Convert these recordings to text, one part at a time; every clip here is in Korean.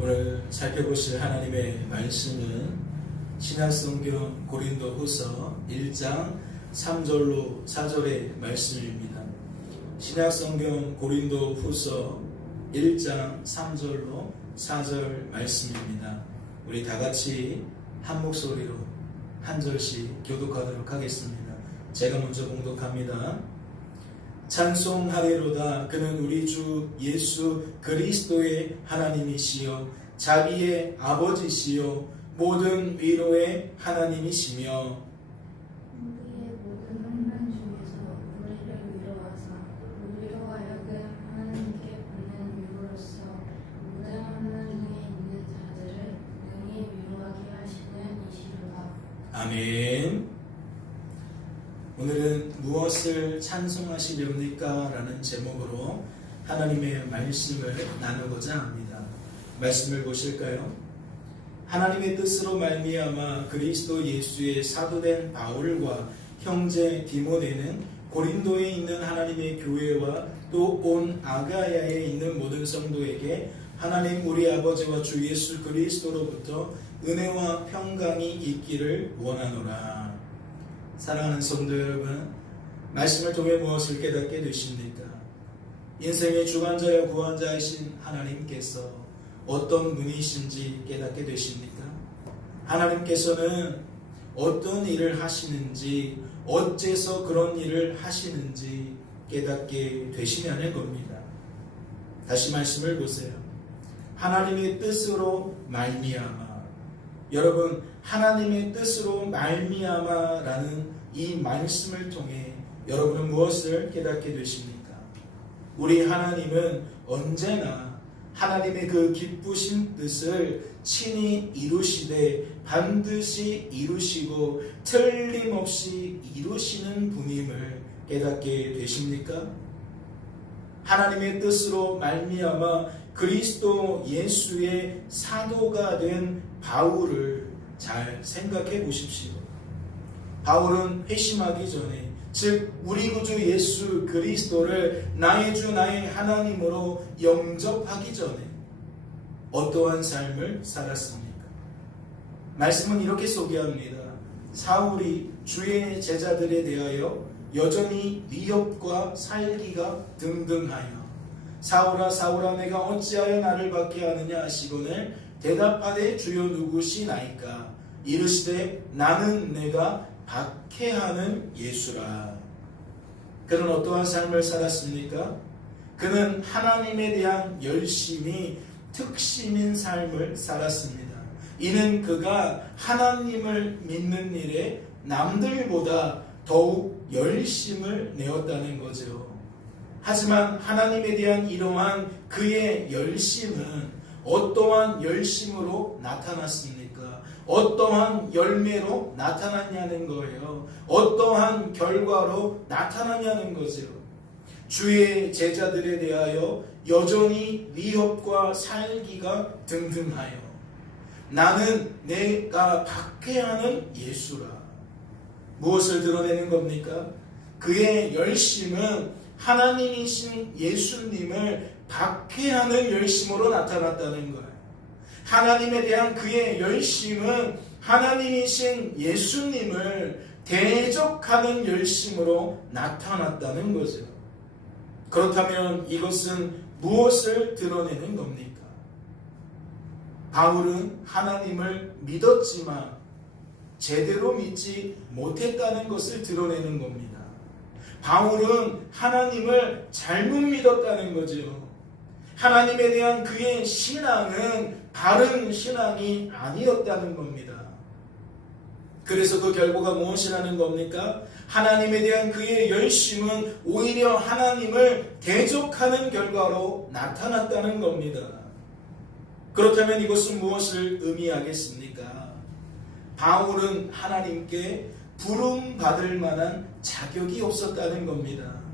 오늘 살펴보실 하나님의 말씀은 신약성경 고린도후서 1장 3절로 4절의 말씀입니다. 신약성경 고린도후서 1장 3절로 4절 말씀입니다. 우리 다같이 한 목소리로 한 절씩 교독하도록 하겠습니다. 제가 먼저 봉독합니다. 찬송하리로다. 그는 우리 주 예수 그리스도의 하나님이시요 자비의 아버지시요 모든 위로의 하나님이시며 우리의 모든 환난 중에서 우리를 위로하사 우리로 하여금 하나님께 받는 위로로서 모든 환난 중에 있는 자들을 능히 위로하게 하시는 이시로다. 아멘. 오늘은 무엇을 찬송하시렵니까? 라는 제목으로 하나님의 말씀을 나누고자 합니다. 말씀을 보실까요? 하나님의 뜻으로 말미암아 그리스도 예수의 사도된 바울과 형제 디모데는 고린도에 있는 하나님의 교회와 또 온 아가야에 있는 모든 성도에게 하나님 우리 아버지와 주 예수 그리스도로부터 은혜와 평강이 있기를 원하노라. 사랑하는 성도 여러분, 말씀을 통해 무엇을 깨닫게 되십니까? 인생의 주관자여 구원자이신 하나님께서 어떤 분이신지 깨닫게 되십니까? 하나님께서는 어떤 일을 하시는지, 어째서 그런 일을 하시는지 깨닫게 되시냐는 겁니다. 다시 말씀을 보세요. 하나님의 뜻으로 말미암아. 여러분, 하나님의 뜻으로 말미암아라는 이 말씀을 통해 여러분은 무엇을 깨닫게 되십니까? 우리 하나님은 언제나 하나님의 그 기쁘신 뜻을 친히 이루시되 반드시 이루시고 틀림없이 이루시는 분임을 깨닫게 되십니까? 하나님의 뜻으로 말미암아 그리스도 예수의 사도가 된 바울을 잘 생각해 보십시오. 바울은 회심하기 전에, 즉 우리 구주 예수 그리스도를 나의 주 나의 하나님으로 영접하기 전에 어떠한 삶을 살았습니까? 말씀은 이렇게 소개합니다. 사울이 주의 제자들에 대하여 여전히 위협과 살기가 등등하여 사울아 사울아 내가 어찌하여 나를 박해 하느냐 하시거늘 대답하되 주여 누구시나이까 이르시되 나는 내가 박해하는 예수라. 그는 어떠한 삶을 살았습니까? 그는 하나님에 대한 열심이 특심인 삶을 살았습니다. 이는 그가 하나님을 믿는 일에 남들보다 더욱 열심을 내었다는 거죠. 하지만 하나님에 대한 이러한 그의 열심은 어떠한 열심으로 나타났습니까? 어떠한 열매로 나타났냐는 거예요. 어떠한 결과로 나타났냐는 거죠. 주의 제자들에 대하여 여전히 위협과 살기가 등등하여 나는 내가 박해하는 예수라. 무엇을 드러내는 겁니까? 그의 열심은 하나님이신 예수님을 박해하는 열심으로 나타났다는 거예요. 하나님에 대한 그의 열심은 하나님이신 예수님을 대적하는 열심으로 나타났다는 거죠. 그렇다면 이것은 무엇을 드러내는 겁니까? 바울은 하나님을 믿었지만 제대로 믿지 못했다는 것을 드러내는 겁니다. 바울은 하나님을 잘못 믿었다는 거죠. 하나님에 대한 그의 신앙은 바른 신앙이 아니었다는 겁니다. 그래서 그 결과가 무엇이라는 겁니까? 하나님에 대한 그의 열심은 오히려 하나님을 대적하는 결과로 나타났다는 겁니다. 그렇다면 이것은 무엇을 의미하겠습니까? 바울은 하나님께 부름받을 만한 자격이 없었다는 겁니다.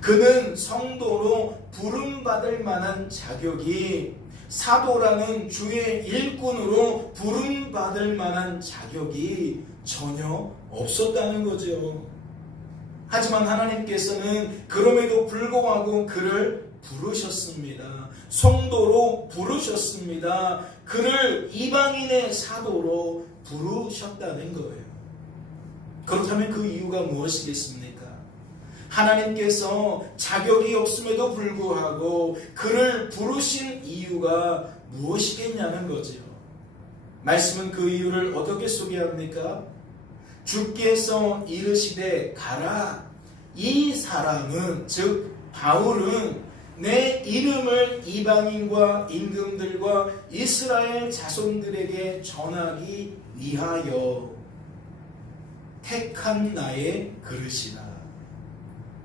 그는 성도로 부름받을 만한 자격이, 사도라는 주의 일꾼으로 부름받을 만한 자격이 전혀 없었다는 거죠. 하지만 하나님께서는 그럼에도 불구하고 그를 부르셨습니다. 성도로 부르셨습니다. 부르셨습니다. 그를 이방인의 사도로 부르셨다는 거예요. 그렇다면 그 이유가 무엇이겠습니까? 하나님께서 자격이 없음에도 불구하고 그를 부르신 이유가 무엇이겠냐는 거지요. 말씀은 그 이유를 어떻게 소개합니까? 주께서 이르시되 가라. 이 사람은, 즉 바울은 내 이름을 이방인과 임금들과 이스라엘 자손들에게 전하기 위하여 택한 나의 그릇이라.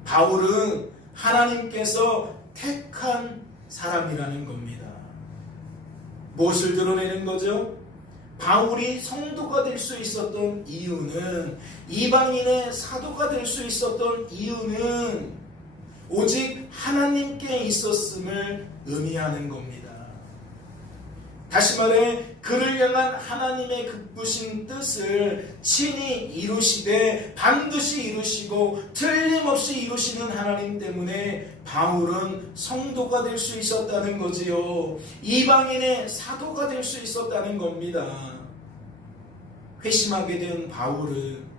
바울은 하나님께서 택한 사람이라는 겁니다. 무엇을 드러내는 거죠? 바울이 성도가 될 수 있었던 이유는, 이방인의 사도가 될 수 있었던 이유는 오직 하나님께 있었음을 의미하는 겁니다. 다시 말해 그를 향한 하나님의 극부신 뜻을 친히 이루시되 반드시 이루시고 틀림없이 이루시는 하나님 때문에 바울은 성도가 될 수 있었다는 거지요. 이방인의 사도가 될 수 있었다는 겁니다. 회심하게 된 바울은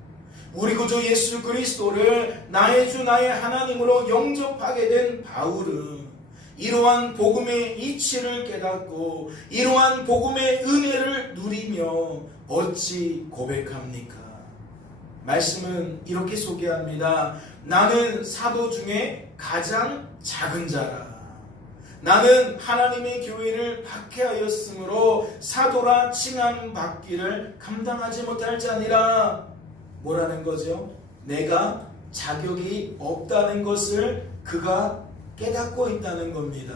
우리 구주 예수 그리스도를 나의 주 나의 하나님으로 영접하게 된 바울은 이러한 복음의 이치를 깨닫고 이러한 복음의 은혜를 누리며 어찌 고백합니까? 말씀은 이렇게 소개합니다. 나는 사도 중에 가장 작은 자라. 나는 하나님의 교회를 박해하였으므로 사도라 칭함받기를 감당하지 못할 자니라. 뭐라는 거죠? 내가 자격이 없다는 것을 그가 깨닫고 있다는 겁니다.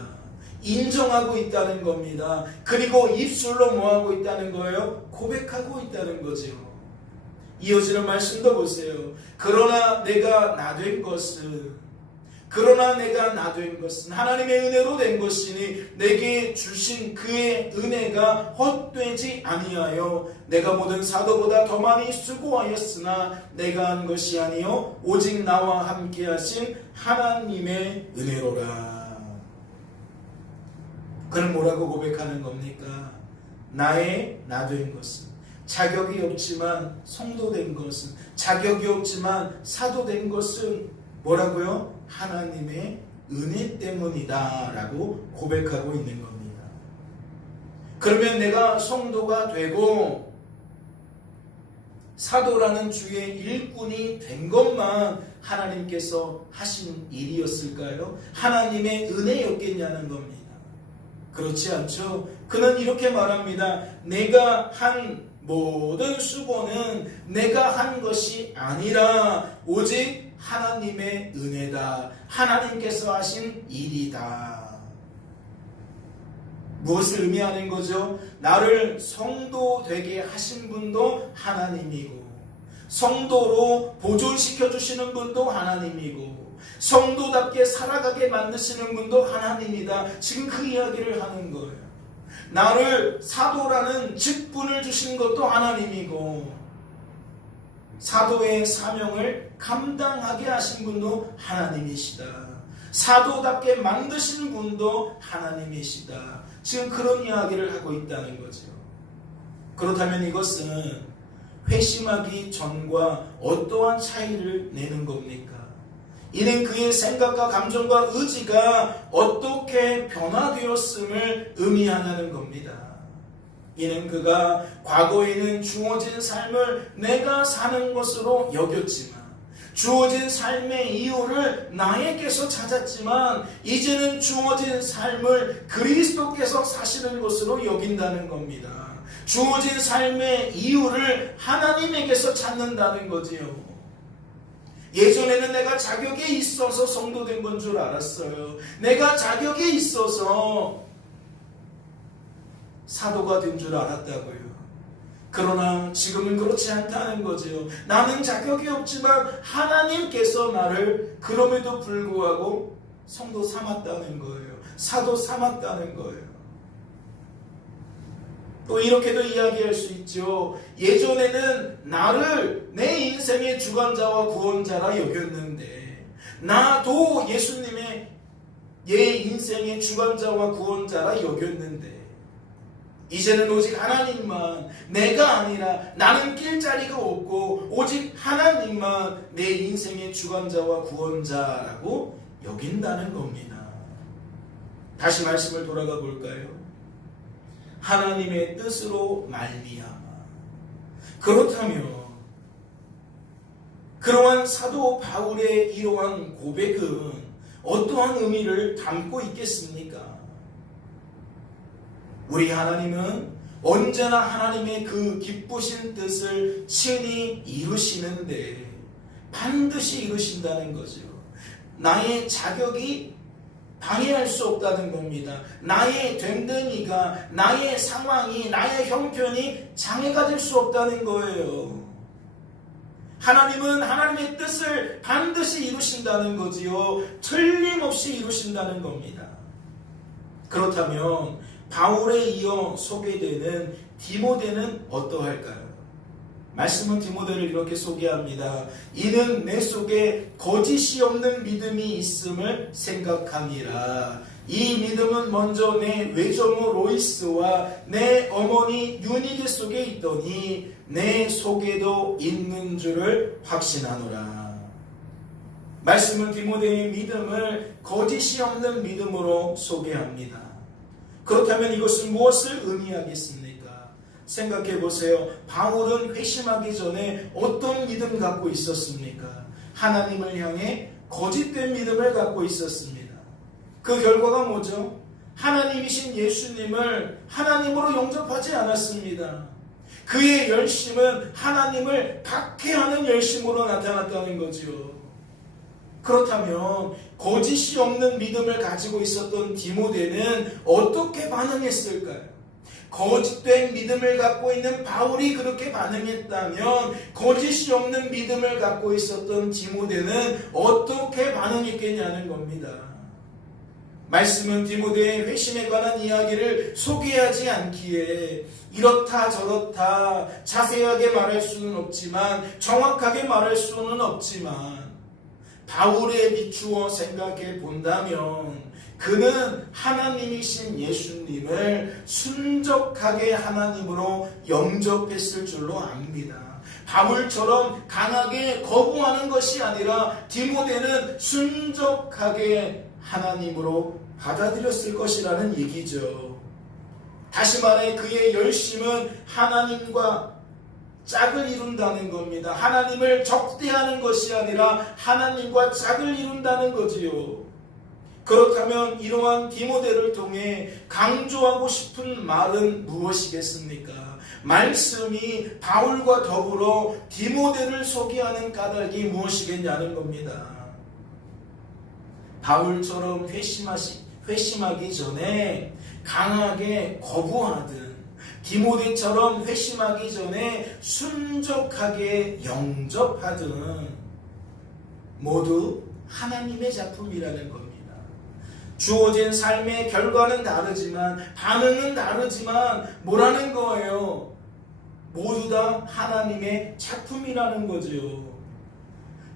인정하고 있다는 겁니다. 그리고 입술로 뭐하고 있다는 거예요? 고백하고 있다는 거죠. 이어지는 말씀도 보세요. 그러나 내가 나 된 것은 하나님의 은혜로 된 것이니 내게 주신 그의 은혜가 헛되지 아니하여 내가 모든 사도보다 더 많이 수고하였으나 내가 한 것이 아니요 오직 나와 함께 하신 하나님의 은혜로라. 그는 뭐라고 고백하는 겁니까? 나 된 것은, 자격이 없지만 성도된 것은, 자격이 없지만 사도된 것은 뭐라고요? 하나님의 은혜 때문이다 라고 고백하고 있는 겁니다. 그러면 내가 성도가 되고 사도라는 주의 일꾼이 된 것만 하나님께서 하신 일이었을까요? 하나님의 은혜였겠냐는 겁니다. 그렇지 않죠? 그는 이렇게 말합니다. 내가 한 모든 수고는 내가 한 것이 아니라 오직 하나님의 은혜다. 하나님께서 하신 일이다. 무엇을 의미하는 거죠? 나를 성도 되게 하신 분도 하나님이고, 성도로 보존시켜 주시는 분도 하나님이고, 성도답게 살아가게 만드시는 분도 하나님이다. 지금 그 이야기를 하는 거예요. 나를 사도라는 직분을 주신 것도 하나님이고, 사도의 사명을 감당하게 하신 분도 하나님이시다. 사도답게 만드신 분도 하나님이시다. 지금 그런 이야기를 하고 있다는 거죠. 그렇다면 이것은 회심하기 전과 어떠한 차이를 내는 겁니까? 이는 그의 생각과 감정과 의지가 어떻게 변화되었음을 의미하는 겁니다. 이는 그가 과거에는 주어진 삶을 내가 사는 것으로 여겼지만, 주어진 삶의 이유를 나에게서 찾았지만, 이제는 주어진 삶을 그리스도께서 사시는 것으로 여긴다는 겁니다. 주어진 삶의 이유를 하나님에게서 찾는다는 거지요. 예전에는 내가 자격이 있어서 성도된 건 줄 알았어요. 내가 자격이 있어서 사도가 된 줄 알았다고요. 그러나 지금은 그렇지 않다는 거죠. 나는 자격이 없지만 하나님께서 나를 그럼에도 불구하고 성도 삼았다는 거예요. 사도 삼았다는 거예요. 또 이렇게도 이야기할 수 있죠. 예전에는 나를 내 인생의 주관자와 구원자라 여겼는데, 나도 예수님의 내 인생의 주관자와 구원자라 여겼는데, 이제는 오직 하나님만, 내가 아니라 나는 낄 자리가 없고 오직 하나님만 내 인생의 주관자와 구원자라고 여긴다는 겁니다. 다시 말씀을 돌아가 볼까요? 하나님의 뜻으로 말미암아. 그렇다면 그러한 사도 바울의 이러한 고백은 어떠한 의미를 담고 있겠습니까? 우리 하나님은 언제나 하나님의 그 기쁘신 뜻을 친히 이루시는데 반드시 이루신다는 거죠. 나의 자격이 방해할 수 없다는 겁니다. 나의 됨됨이가, 나의 상황이, 나의 형편이 장애가 될 수 없다는 거예요. 하나님은 하나님의 뜻을 반드시 이루신다는 거지요. 틀림없이 이루신다는 겁니다. 그렇다면 바울에 이어 소개되는 디모데는 어떠할까요? 말씀은 디모데를 이렇게 소개합니다. 이는 내 속에 거짓이 없는 믿음이 있음을 생각함이라. 이 믿음은 먼저 내 외조모 로이스와 내 어머니 유니게 속에 있더니 내 속에도 있는 줄을 확신하노라. 말씀은 디모데의 믿음을 거짓이 없는 믿음으로 소개합니다. 그렇다면 이것은 무엇을 의미하겠습니까? 생각해 보세요. 바울은 회심하기 전에 어떤 믿음 갖고 있었습니까? 하나님을 향해 거짓된 믿음을 갖고 있었습니다. 그 결과가 뭐죠? 하나님이신 예수님을 하나님으로 영접하지 않았습니다. 그의 열심은 하나님을 박해하는 열심으로 나타났다는 거죠. 그렇다면 거짓이 없는 믿음을 가지고 있었던 디모데는 어떻게 반응했을까요? 거짓된 믿음을 갖고 있는 바울이 그렇게 반응했다면 거짓이 없는 믿음을 갖고 있었던 디모데는 어떻게 반응했겠냐는 겁니다. 말씀은 디모데의 회심에 관한 이야기를 소개하지 않기에 이렇다 저렇다 자세하게 말할 수는 없지만, 정확하게 말할 수는 없지만 바울에 비추어 생각해 본다면 그는 하나님이신 예수님을 순적하게 하나님으로 영접했을 줄로 압니다. 바울처럼 강하게 거부하는 것이 아니라 디모데는 순적하게 하나님으로 받아들였을 것이라는 얘기죠. 다시 말해 그의 열심은 하나님과 짝을 이룬다는 겁니다. 하나님을 적대하는 것이 아니라 하나님과 짝을 이룬다는 거지요. 그렇다면 이러한 디모데를 통해 강조하고 싶은 말은 무엇이겠습니까? 말씀이 바울과 더불어 디모데를 소개하는 까닭이 무엇이겠냐는 겁니다. 바울처럼 회심하기 전에 강하게 거부하든 디모데처럼 회심하기 전에 순적하게 영접하든 모두 하나님의 작품이라는 겁니다. 주어진 삶의 결과는 다르지만, 반응은 다르지만 뭐라는 거예요? 모두 다 하나님의 작품이라는 거죠.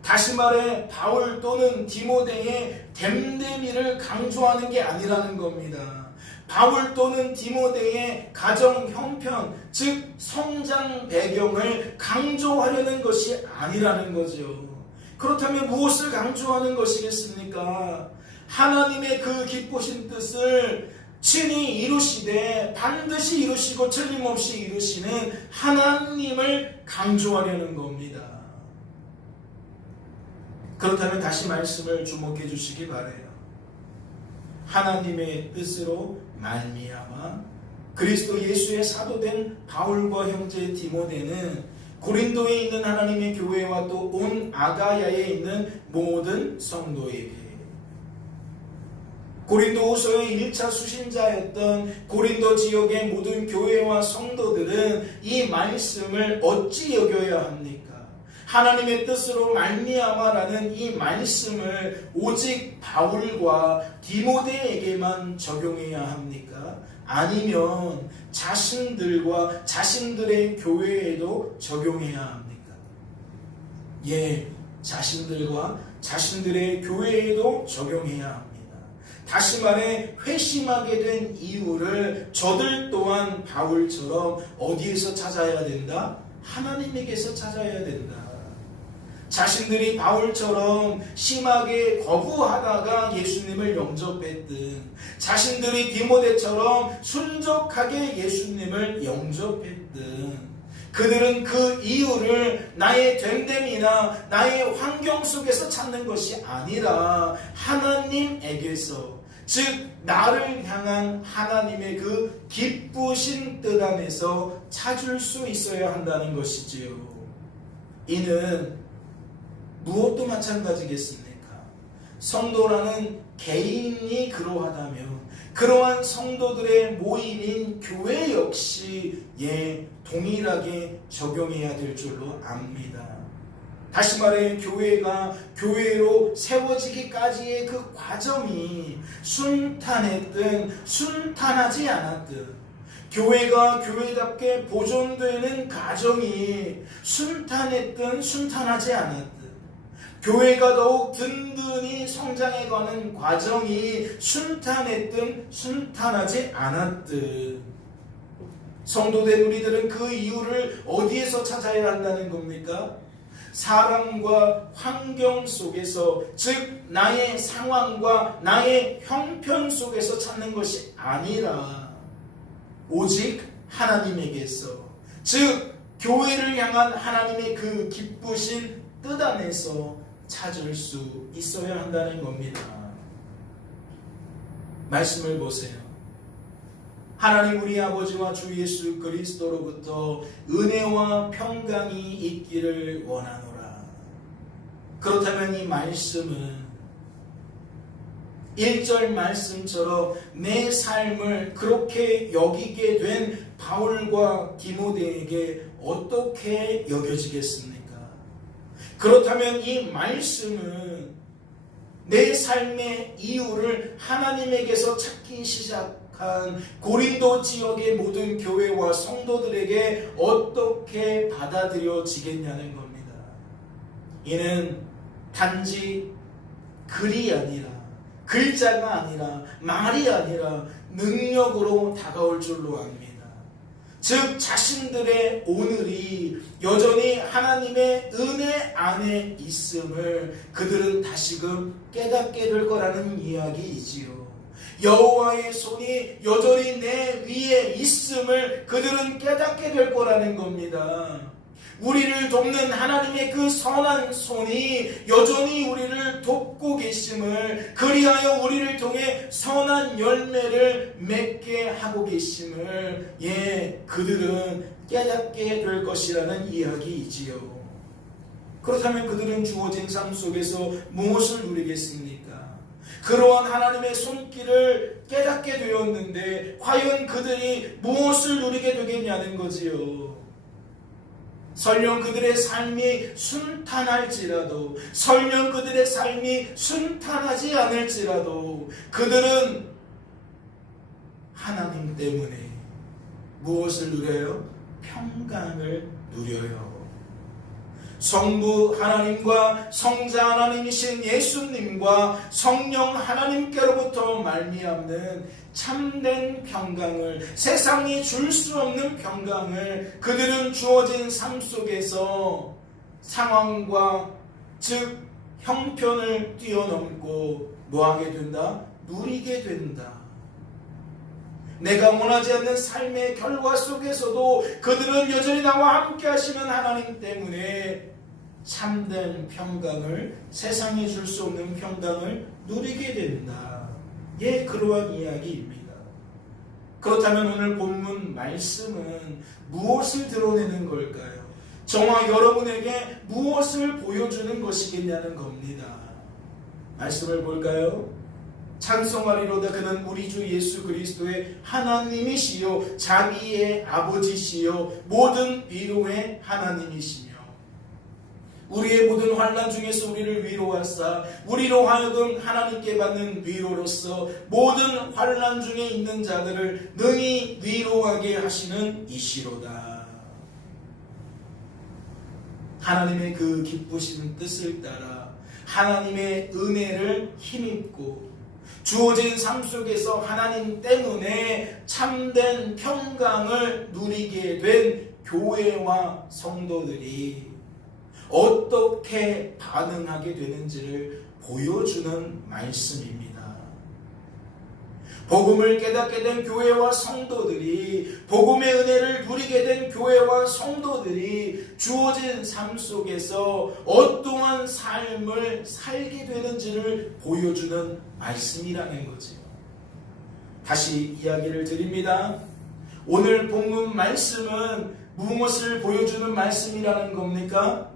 다시 말해 바울 또는 디모데의 됨됨이를 강조하는 게 아니라는 겁니다. 바울 또는 디모데의 가정 형편, 즉 성장 배경을 강조하려는 것이 아니라는 거죠. 그렇다면 무엇을 강조하는 것이겠습니까? 하나님의 그 기쁘신 뜻을 친히 이루시되 반드시 이루시고 틀림없이 이루시는 하나님을 강조하려는 겁니다. 그렇다면 다시 말씀을 주목해 주시기 바라요. 하나님의 뜻으로 말미암아 그리스도 예수의 사도된 바울과 형제 디모데는 고린도에 있는 하나님의 교회와 또 온 아가야에 있는 모든 성도에게, 고린도후서의 1차 수신자였던 고린도 지역의 모든 교회와 성도들은 이 말씀을 어찌 여겨야 합니까? 하나님의 뜻으로 말미암아라는 이 말씀을 오직 바울과 디모데에게만 적용해야 합니까? 아니면 자신들과 자신들의 교회에도 적용해야 합니까? 예, 자신들과 자신들의 교회에도 적용해야 합니다. 다시 말해 회심하게 된 이유를 저들 또한 바울처럼 어디에서 찾아야 된다? 하나님에게서 찾아야 된다. 자신들이 바울처럼 심하게 거부하다가 예수님을 영접했든, 자신들이 디모데처럼 순적하게 예수님을 영접했든, 그들은 그 이유를 나의 됨됨이나 나의 환경 속에서 찾는 것이 아니라 하나님에게서, 즉 나를 향한 하나님의 그 기쁘신 뜻 안에서 찾을 수 있어야 한다는 것이지요. 이는 무엇도 마찬가지겠습니까? 성도라는 개인이 그러하다면 그러한 성도들의 모임인 교회 역시 동일하게 적용해야 될 줄로 압니다. 다시 말해 교회가 교회로 세워지기까지의 그 과정이 순탄했든 순탄하지 않았든, 교회가 교회답게 보존되는 과정이 순탄했든 순탄하지 않았든, 교회가 더욱 든든히 성장해가는 과정이 순탄했든 순탄하지 않았든, 성도된 우리들은 그 이유를 어디에서 찾아야 한다는 겁니까? 사람과 환경 속에서, 즉 나의 상황과 나의 형편 속에서 찾는 것이 아니라 오직 하나님에게서, 즉 교회를 향한 하나님의 그 기쁘신 뜻 안에서 찾을 수 있어야 한다는 겁니다. 말씀을 보세요. 하나님 우리 아버지와 주 예수 그리스도로부터 은혜와 평강이 있기를 원하노라. 그렇다면 이 말씀은 1절 말씀처럼 내 삶을 그렇게 여기게 된 바울과 디모데에게 어떻게 여겨지겠습니까? 그렇다면 이 말씀은 내 삶의 이유를 하나님에게서 찾기 시작한 고린도 지역의 모든 교회와 성도들에게 어떻게 받아들여지겠냐는 겁니다. 이는 단지 글이 아니라, 글자가 아니라, 말이 아니라 능력으로 다가올 줄로 압니다. 즉 자신들의 오늘이 여전히 하나님의 은혜 안에 있음을 그들은 다시금 깨닫게 될 거라는 이야기이지요. 여호와의 손이 여전히 내 위에 있음을 그들은 깨닫게 될 거라는 겁니다. 우리를 돕는 하나님의 그 선한 손이 여전히 우리를 돕고 계심을, 그리하여 우리를 통해 선한 열매를 맺게 하고 계심을 그들은 깨닫게 될 것이라는 이야기이지요. 그렇다면 그들은 주어진 삶 속에서 무엇을 누리겠습니까? 그러한 하나님의 손길을 깨닫게 되었는데 과연 그들이 무엇을 누리게 되겠냐는 거지요. 설령 그들의 삶이 순탄할지라도, 설령 그들의 삶이 순탄하지 않을지라도 그들은 하나님 때문에 무엇을 누려요? 평강을 누려요. 성부 하나님과 성자 하나님이신 예수님과 성령 하나님께로부터 말미암는 참된 평강을, 세상이 줄 수 없는 평강을 그들은 주어진 삶 속에서 상황과 즉 형편을 뛰어넘고 뭐하게 된다? 누리게 된다. 내가 원하지 않는 삶의 결과 속에서도 그들은 여전히 나와 함께 하시는 하나님 때문에 참된 평강을, 세상이 줄 수 없는 평강을 누리게 된다. 그러한 이야기입니다. 그렇다면 오늘 본문 말씀은 무엇을 드러내는 걸까요? 저와 여러분에게 무엇을 보여주는 것이겠냐는 겁니다. 말씀을 볼까요? 찬송하리로다 그는 우리 주 예수 그리스도의 하나님이시요 자비의 아버지시요 모든 위로의 하나님이시며 우리의 모든 환난 중에서 우리를 위로하사 우리로 하여금 하나님께 받는 위로로서 모든 환난 중에 있는 자들을 능히 위로하게 하시는 이시로다. 하나님의 그 기쁘신 뜻을 따라 하나님의 은혜를 힘입고 주어진 삶 속에서 하나님 때문에 참된 평강을 누리게 된 교회와 성도들이 어떻게 반응하게 되는지를 보여주는 말씀입니다. 복음을 깨닫게 된 교회와 성도들이, 복음의 은혜를 누리게 된 교회와 성도들이 주어진 삶 속에서 어떠한 삶을 살게 되는지를 보여주는 말씀이라는 거지요. 다시 이야기를 드립니다. 오늘 본문 말씀은 무엇을 보여주는 말씀이라는 겁니까?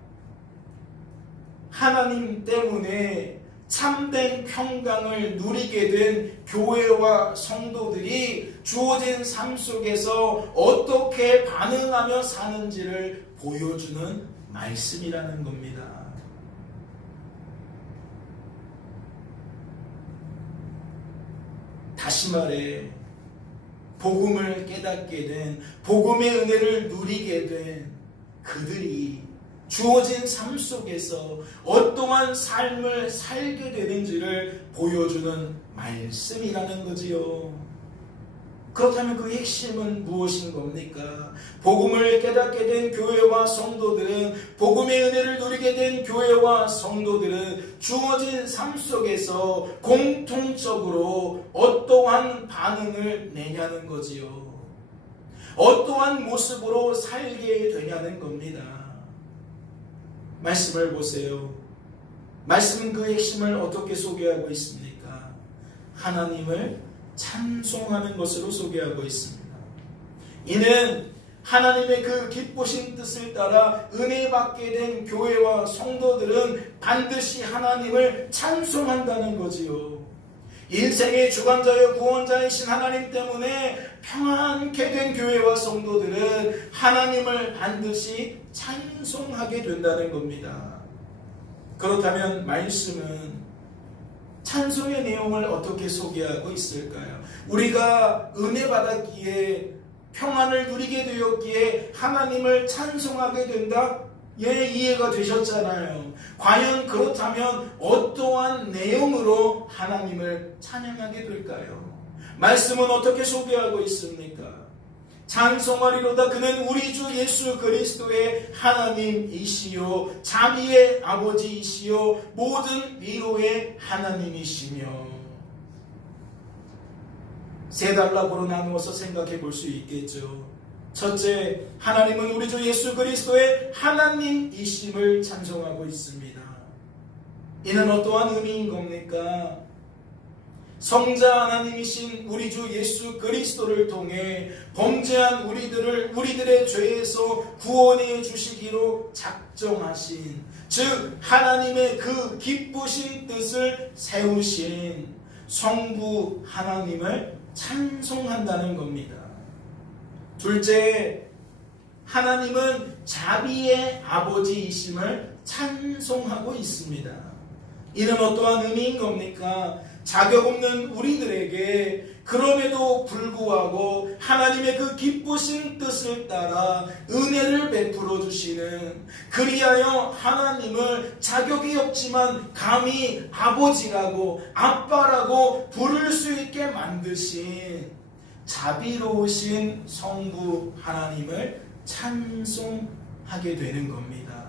하나님 때문에 참된 평강을 누리게 된 교회와 성도들이 주어진 삶 속에서 어떻게 반응하며 사는지를 보여주는 말씀이라는 겁니다. 다시 말해, 복음을 깨닫게 된, 복음의 은혜를 누리게 된 그들이 주어진 삶 속에서 어떠한 삶을 살게 되는지를 보여주는 말씀이라는 거지요. 그렇다면 그 핵심은 무엇인 겁니까? 복음을 깨닫게 된 교회와 성도들은, 복음의 은혜를 누리게 된 교회와 성도들은 주어진 삶 속에서 공통적으로 어떠한 반응을 내냐는 거지요. 어떠한 모습으로 살게 되냐는 겁니다. 말씀을 보세요. 말씀은 그 핵심을 어떻게 소개하고 있습니까? 하나님을 찬송하는 것으로 소개하고 있습니다. 이는 하나님의 그 기쁘신 뜻을 따라 은혜 받게 된 교회와 성도들은 반드시 하나님을 찬송한다는 거지요. 인생의 주관자여 구원자이신 하나님 때문에 평안케 된 교회와 성도들은 하나님을 반드시 찬송하게 된다는 겁니다. 그렇다면 말씀은 찬송의 내용을 어떻게 소개하고 있을까요? 우리가 은혜 받았기에, 평안을 누리게 되었기에 하나님을 찬송하게 된다? 예, 이해가 되셨잖아요. 과연 그렇다면 어떠한 내용으로 하나님을 찬양하게 될까요? 말씀은 어떻게 소개하고 있습니까? 찬송하리로다 그는 우리 주 예수 그리스도의 하나님이시요 자비의 아버지이시요 모든 위로의 하나님이시며. 세 단락으로 나누어서 생각해 볼 수 있겠죠. 첫째, 하나님은 우리 주 예수 그리스도의 하나님이심을 찬송하고 있습니다. 이는 어떠한 의미인 겁니까? 성자 하나님이신 우리 주 예수 그리스도를 통해 범죄한 우리들의 죄에서 구원해 주시기로 작정하신, 즉 하나님의 그 기쁘신 뜻을 세우신 성부 하나님을 찬송한다는 겁니다. 둘째, 하나님은 자비의 아버지이심을 찬송하고 있습니다. 이는 어떠한 의미인 겁니까? 자격 없는 우리들에게 그럼에도 불구하고 하나님의 그 기쁘신 뜻을 따라 은혜를 베풀어 주시는, 그리하여 하나님을 자격이 없지만 감히 아버지라고 아빠라고 부를 수 있게 만드신 자비로우신 성부 하나님을 찬송하게 되는 겁니다.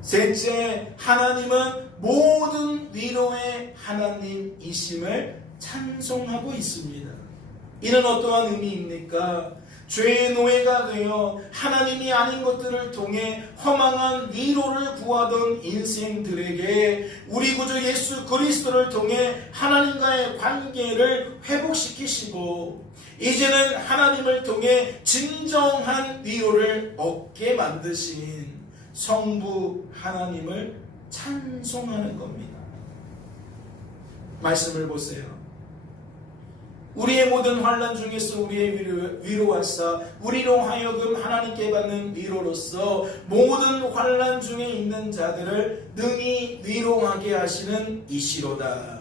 셋째, 하나님은 모든 위로의 하나님이심을 찬송하고 있습니다. 이는 어떠한 의미입니까? 죄의 노예가 되어 하나님이 아닌 것들을 통해 허망한 위로를 구하던 인생들에게 우리 구주 예수 그리스도를 통해 하나님과의 관계를 회복시키시고, 이제는 하나님을 통해 진정한 위로를 얻게 만드신 성부 하나님을 찬송하는 겁니다. 말씀을 보세요. 우리의 모든 환난 중에서 우리의 위로하사 우리로 하여금 하나님께 받는 위로로서 모든 환난 중에 있는 자들을 능히 위로하게 하시는 이시로다.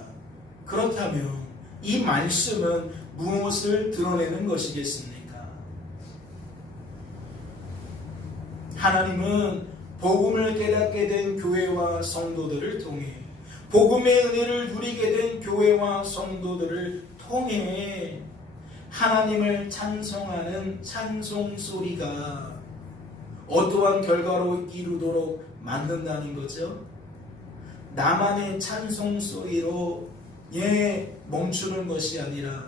그렇다면 이 말씀은 무엇을 드러내는 것이겠습니까? 하나님은 복음을 깨닫게 된 교회와 성도들을 통해, 복음의 은혜를 누리게 된 교회와 성도들을 통해 하나님을 찬송하는 찬송 소리가 어떠한 결과로 이루도록 만든다는 거죠. 나만의 찬송 소리로 멈추는 것이 아니라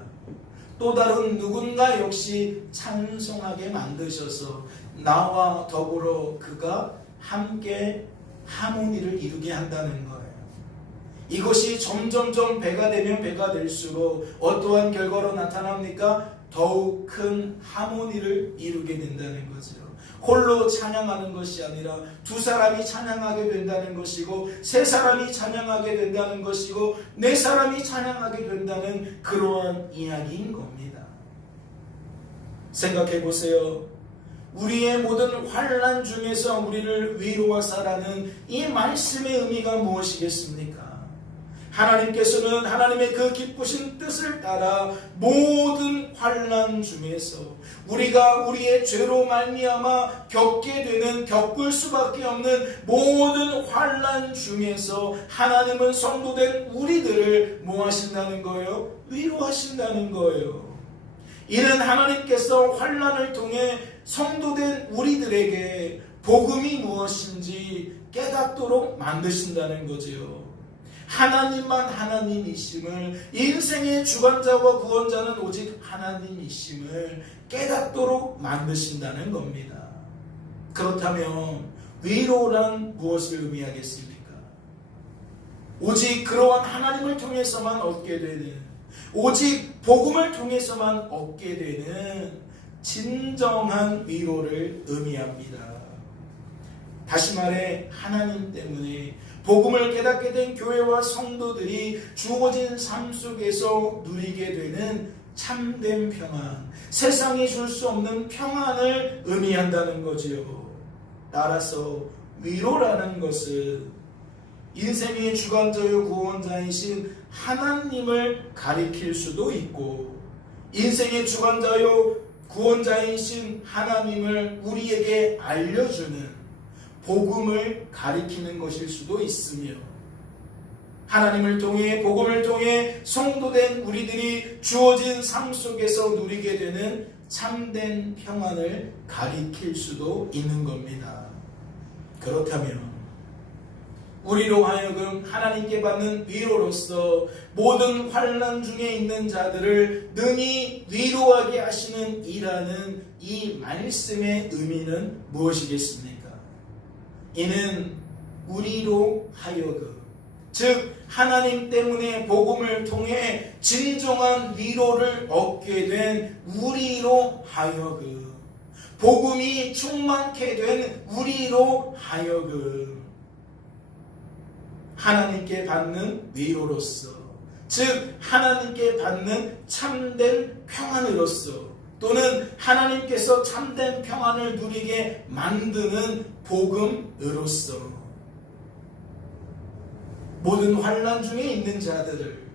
또 다른 누군가 역시 찬송하게 만드셔서 나와 더불어 그가 함께 하모니를 이루게 한다는 거예요. 이것이 점점점 배가 되면 배가 될수록 어떠한 결과로 나타납니까? 더욱 큰 하모니를 이루게 된다는 거죠. 홀로 찬양하는 것이 아니라 두 사람이 찬양하게 된다는 것이고, 세 사람이 찬양하게 된다는 것이고, 네 사람이 찬양하게 된다는 그러한 이야기인 겁니다. 생각해 보세요. 우리의 모든 환난 중에서 우리를 위로하사라는 이 말씀의 의미가 무엇이겠습니까? 하나님께서는 하나님의 그 기쁘신 뜻을 따라 모든 환난 중에서 우리가 우리의 죄로 말미암아 겪을 수밖에 없는 모든 환난 중에서 하나님은 성도된 우리들을 뭐 하신다는 거예요? 위로하신다는 거예요. 이는 하나님께서 환난을 통해 성도된 우리들에게 복음이 무엇인지 깨닫도록 만드신다는 거지요. 하나님만 하나님이심을, 인생의 주관자와 구원자는 오직 하나님이심을 깨닫도록 만드신다는 겁니다. 그렇다면 위로란 무엇을 의미하겠습니까? 오직 그러한 하나님을 통해서만 얻게 되는, 오직 복음을 통해서만 얻게 되는 진정한 위로를 의미합니다. 다시 말해 하나님 때문에 복음을 깨닫게 된 교회와 성도들이 주어진 삶 속에서 누리게 되는 참된 평안, 세상이 줄 수 없는 평안을 의미한다는 거지요. 따라서 위로라는 것은 인생의 주관자요 구원자이신 하나님을 가리킬 수도 있고, 인생의 주관자요 구원자이신 하나님을 우리에게 알려주는 복음을 가리키는 것일 수도 있으며, 하나님을 통해 복음을 통해 성도된 우리들이 주어진 삶 속에서 누리게 되는 참된 평안을 가리킬 수도 있는 겁니다. 그렇다면 우리로 하여금 하나님께 받는 위로로서 모든 환난 중에 있는 자들을 능히 위로하게 하시는 이라는 이 말씀의 의미는 무엇이겠습니까? 이는 우리로 하여금, 즉 하나님 때문에 복음을 통해 진정한 위로를 얻게 된 우리로 하여금, 복음이 충만케 된 우리로 하여금 하나님께 받는 위로로서, 즉 하나님께 받는 참된 평안으로서, 또는 하나님께서 참된 평안을 누리게 만드는 복음으로서 모든 환난 중에 있는 자들을,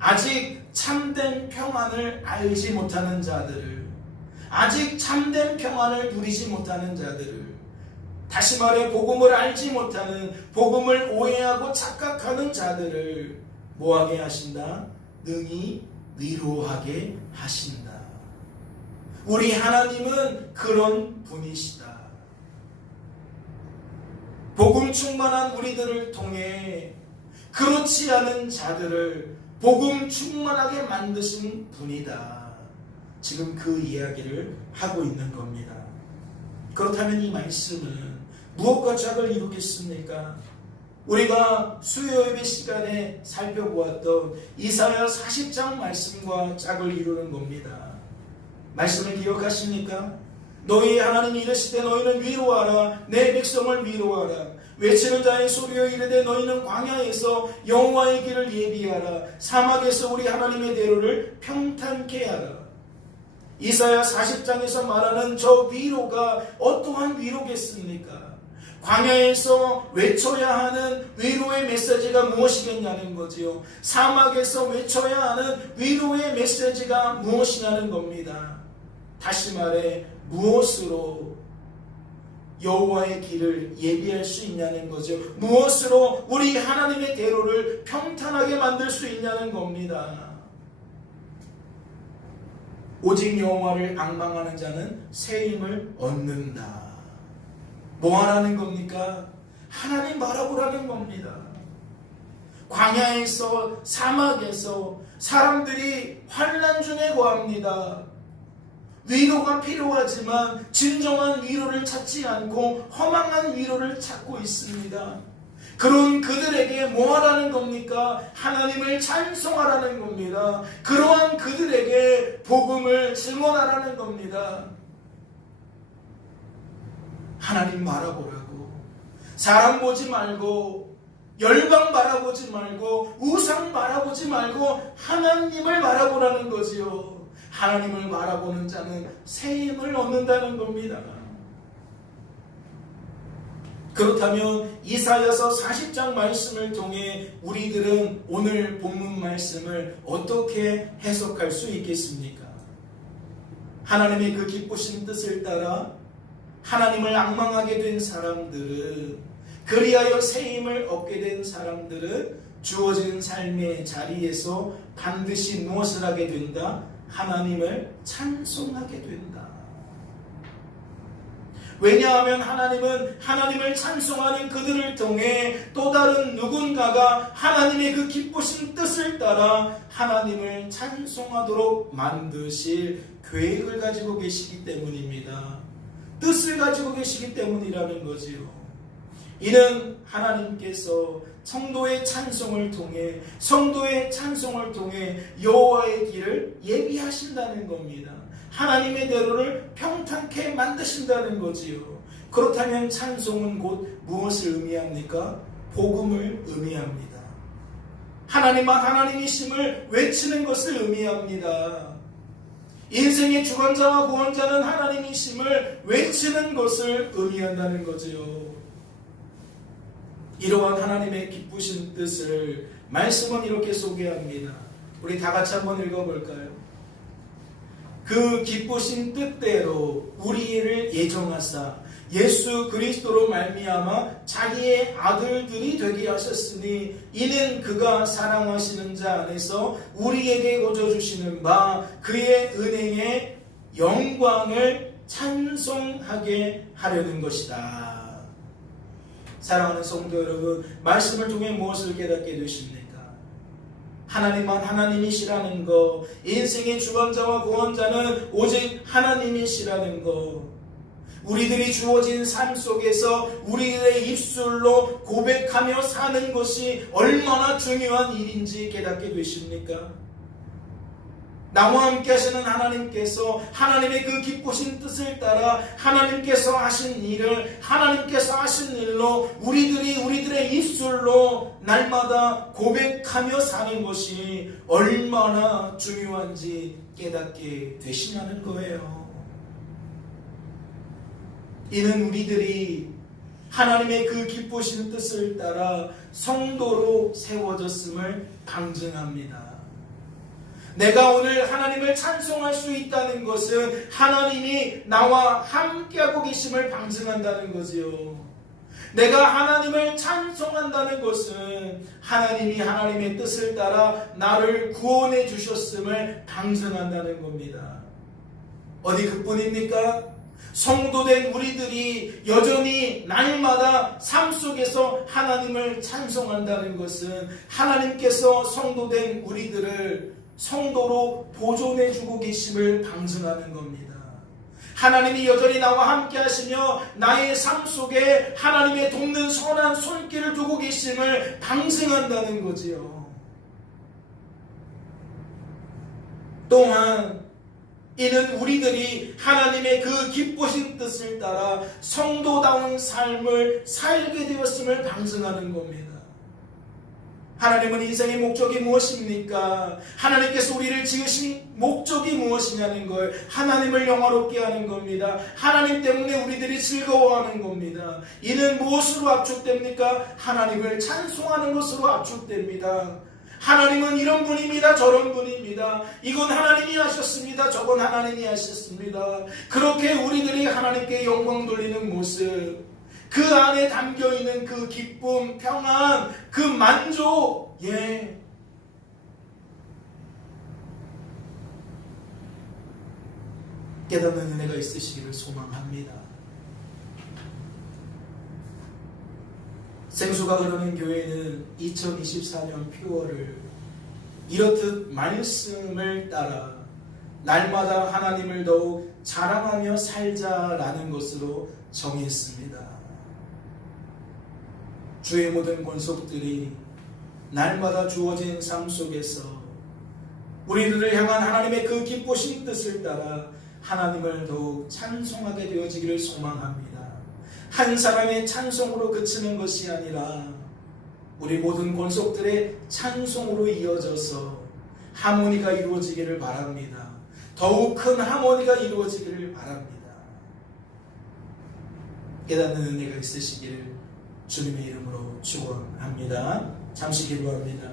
아직 참된 평안을 알지 못하는 자들을, 아직 참된 평안을 누리지 못하는 자들을, 다시 말해 복음을 알지 못하는, 복음을 오해하고 착각하는 자들을 뭐하게 하신다? 능히 위로하게 하신다. 우리 하나님은 그런 분이시다. 복음 충만한 우리들을 통해 그렇지 않은 자들을 복음 충만하게 만드신 분이다. 지금 그 이야기를 하고 있는 겁니다. 그렇다면 이 말씀은 무엇과 짝을 이루겠습니까? 우리가 수요 예배 시간에 살펴보았던 이사야 40장 말씀과 짝을 이루는 겁니다. 말씀을 기억하십니까? 너희 하나님이 이르시되 너희는 위로하라, 내 백성을 위로하라. 외치는 자의 소리여 이르되 너희는 광야에서 여호와의 길을 예비하라. 사막에서 우리 하나님의 대로를 평탄케 하라. 이사야 40장에서 말하는 저 위로가 어떠한 위로겠습니까? 광야에서 외쳐야 하는 위로의 메시지가 무엇이겠냐는 거지요. 사막에서 외쳐야 하는 위로의 메시지가 무엇이냐는 겁니다. 다시 말해 무엇으로 여호와의 길을 예비할 수 있냐는 거죠. 무엇으로 우리 하나님의 대로를 평탄하게 만들 수 있냐는 겁니다. 오직 여호와를 앙망하는 자는 새 힘을 얻는다. 뭐 하라는 겁니까? 하나님 바라보라는 겁니다. 광야에서, 사막에서 사람들이 환난 중에 거합니다. 위로가 필요하지만 진정한 위로를 찾지 않고 허망한 위로를 찾고 있습니다. 그런 그들에게 뭐 하라는 겁니까? 하나님을 찬송하라는 겁니다. 그러한 그들에게 복음을 증언하라는 겁니다. 하나님 바라보라고. 사람 보지 말고, 열방 바라보지 말고, 우상 바라보지 말고 하나님을 바라보라는 거지요. 하나님을 바라보는 자는 새 힘을 얻는다는 겁니다. 그렇다면 이사야서 40장 말씀을 통해 우리들은 오늘 본문 말씀을 어떻게 해석할 수 있겠습니까? 하나님의 그 기쁘신 뜻을 따라 하나님을 앙망하게 된 사람들은, 그리하여 새 힘을 얻게 된 사람들은 주어진 삶의 자리에서 반드시 무엇을 하게 된다? 하나님을 찬송하게 된다. 왜냐하면 하나님은 하나님을 찬송하는 그들을 통해 또 다른 누군가가 하나님의 그 기쁘신 뜻을 따라 하나님을 찬송하도록 만드실 계획을 가지고 계시기 때문입니다. 뜻을 가지고 계시기 때문이라는 거지요. 이는 하나님께서 성도의 찬송을 통해 여호와의 길을 예비하신다는 겁니다. 하나님의 대로를 평탄케 만드신다는 거지요. 그렇다면 찬송은 곧 무엇을 의미합니까? 복음을 의미합니다. 하나님만 하나님이심을 외치는 것을 의미합니다. 인생의 주관자와 구원자는 하나님이심을 외치는 것을 의미한다는 거지요. 이러한 하나님의 기쁘신 뜻을 말씀은 이렇게 소개합니다. 우리 다 같이 한번 읽어볼까요? 그 기쁘신 뜻대로 우리를 예정하사 예수 그리스도로 말미암아 자기의 아들들이 되게 하셨으니 이는 그가 사랑하시는 자 안에서 우리에게 거저주시는 바 그의 은혜의 영광을 찬송하게 하려는 것이다. 사랑하는 성도 여러분, 말씀을 통해 무엇을 깨닫게 되십니까? 하나님만 하나님이시라는 것, 인생의 주관자와 구원자는 오직 하나님이시라는 것, 우리들이 주어진 삶 속에서 우리들의 입술로 고백하며 사는 것이 얼마나 중요한 일인지 깨닫게 되십니까? 나와 함께 하시는 하나님께서 하나님의 그 기쁘신 뜻을 따라 하나님께서 하신 일을 하나님께서 하신 일로 우리들의 입술로 날마다 고백하며 사는 것이 얼마나 중요한지 깨닫게 되시냐는 거예요. 이는 우리들이 하나님의 그 기쁘신 뜻을 따라 성도로 세워졌음을 방증합니다. 내가 오늘 하나님을 찬송할 수 있다는 것은 하나님이 나와 함께하고 계심을 방증한다는 거지요. 내가 하나님을 찬송한다는 것은 하나님이 하나님의 뜻을 따라 나를 구원해 주셨음을 방증한다는 겁니다. 어디 그뿐입니까? 성도된 우리들이 여전히 날마다 삶 속에서 하나님을 찬송한다는 것은 하나님께서 성도된 우리들을 성도로 보존해주고 계심을 방증하는 겁니다. 하나님이 여전히 나와 함께 하시며 나의 삶 속에 하나님의 돕는 선한 손길을 두고 계심을 방증한다는 거지요. 또한 이는 우리들이 하나님의 그 기쁘신 뜻을 따라 성도다운 삶을 살게 되었음을 방증하는 겁니다. 하나님은 인생의 목적이 무엇입니까? 하나님께서 우리를 지으신 목적이 무엇이냐는 걸 하나님을 영화롭게 하는 겁니다. 하나님 때문에 우리들이 즐거워하는 겁니다. 이는 무엇으로 압축됩니까? 하나님을 찬송하는 것으로 압축됩니다. 하나님은 이런 분입니다. 저런 분입니다. 이건 하나님이 하셨습니다. 저건 하나님이 하셨습니다. 그렇게 우리들이 하나님께 영광 돌리는 모습, 그 안에 담겨있는 그 기쁨, 평안, 그 만족, 깨닫는 은혜가 있으시기를 소망합니다. 생수가 흐르는 교회는 2024년 표어를 이렇듯 말씀을 따라 날마다 하나님을 더욱 자랑하며 살자라는 것으로 정했습니다. 주의 모든 권속들이 날마다 주어진 삶 속에서 우리들을 향한 하나님의 그 기쁘신 뜻을 따라 하나님을 더욱 찬송하게 되어지기를 소망합니다. 한 사람의 찬송으로 그치는 것이 아니라 우리 모든 권속들의 찬송으로 이어져서 하모니가 이루어지기를 바랍니다. 더욱 큰 하모니가 이루어지기를 바랍니다. 깨닫는 은혜가 있으시기를 주님의 이름으로 축원합니다. 잠시 기도합니다.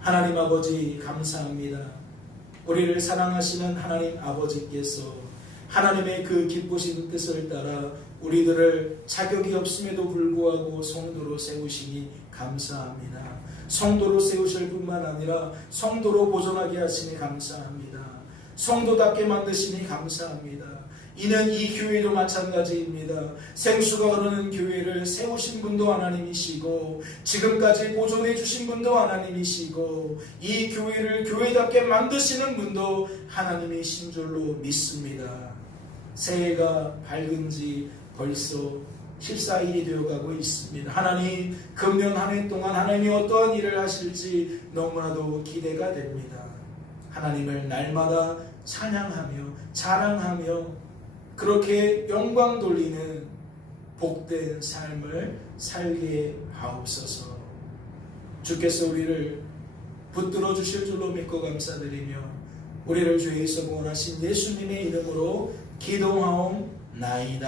하나님 아버지 감사합니다. 우리를 사랑하시는 하나님 아버지께서 하나님의 그 기쁘신 뜻을 따라 우리들을 자격이 없음에도 불구하고 성도로 세우시니 감사합니다. 성도로 세우실 뿐만 아니라 성도로 보존하게 하시니 감사합니다. 성도답게 만드시니 감사합니다. 이는 이 교회도 마찬가지입니다. 생수가 흐르는 교회를 세우신 분도 하나님이시고 지금까지 보존해 주신 분도 하나님이시고 이 교회를 교회답게 만드시는 분도 하나님이신 줄로 믿습니다. 새해가 밝은 지 벌써 14일이 되어가고 있습니다. 하나님, 금년 한 해 동안 하나님이 어떠한 일을 하실지 너무나도 기대가 됩니다. 하나님을 날마다 찬양하며 자랑하며 그렇게 영광 돌리는 복된 삶을 살게 하옵소서. 주께서 우리를 붙들어 주실 줄로 믿고 감사드리며 우리를 주 예수 구원하신 예수님의 이름으로 기도하옵나이다.